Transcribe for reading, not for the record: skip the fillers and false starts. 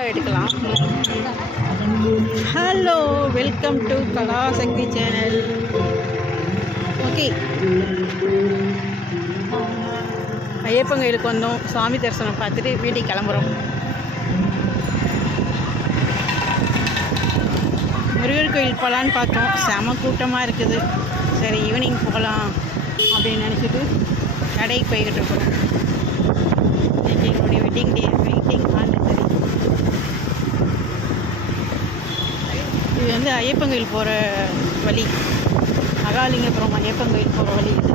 எடுக்கலாம். Hello, welcome to Kalasakthi channel. Okay, Ayyappan கோயிலுக்கு வந்தோம். சாமி தரிசனம் பார்த்துட்டு வீட்டுக்கு கிளம்புறோம். முருகர் கோயில் போகலான்னு பார்த்தோம். செம கூட்டமாக இருக்குது. சரி, ஈவினிங் போகலாம் அப்படின்னு நினச்சிட்டு கடைக்கு போய்கிட்டு இருக்கிறோம். என்னுடைய வெட்டிங் ஆனிவர்சரி. இது வந்து ஐயப்பன் கோயில் போகிற வழி. மகாலிங்கபுரம் ஐயப்பன் கோயில் போகிற வழி இது.